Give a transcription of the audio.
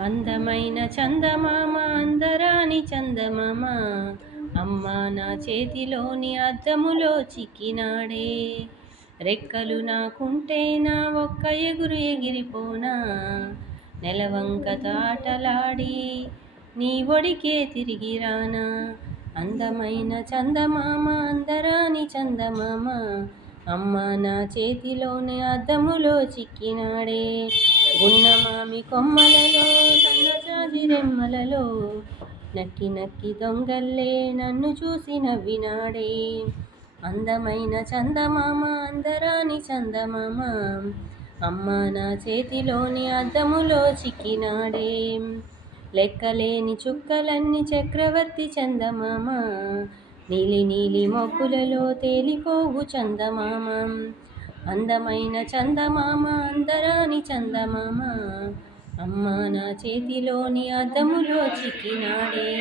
అందమైన చందమామ అందరాని చందమామ అమ్మ నా చేతిలోని అద్దములో చిక్కినాడే. రెక్కలు నాకుంటే నా ఒక్క ఎగురు ఎగిరిపోనా. నెలవంక తాటలాడి నీ ఒడికే తిరిగి రానా. అందమైన చందమామ అందరాని చందమామ అమ్మ నా చేతిలోని అద్దములో చిక్కినాడే. గున్నమామి కొమ్మలలో సన్నజాజి రెమ్మలలో నక్కి నక్కి దొంగల్లే నన్ను చూసి నవ్వినాడే. అందమైన చందమామ అందరాని చందమామ అమ్మ నా చేతిలోని అద్దములో చిక్కినాడే. లెక్కలేని చుక్కలన్నీ చక్రవర్తి చందమామ నీలి నీలి మబ్బులలో తేలిపోవు చందమామ. అందమైన చందమామ అందరాని చందమామ అమ్మ నా చేతిలోని అద్దములో చిక్కినాడే.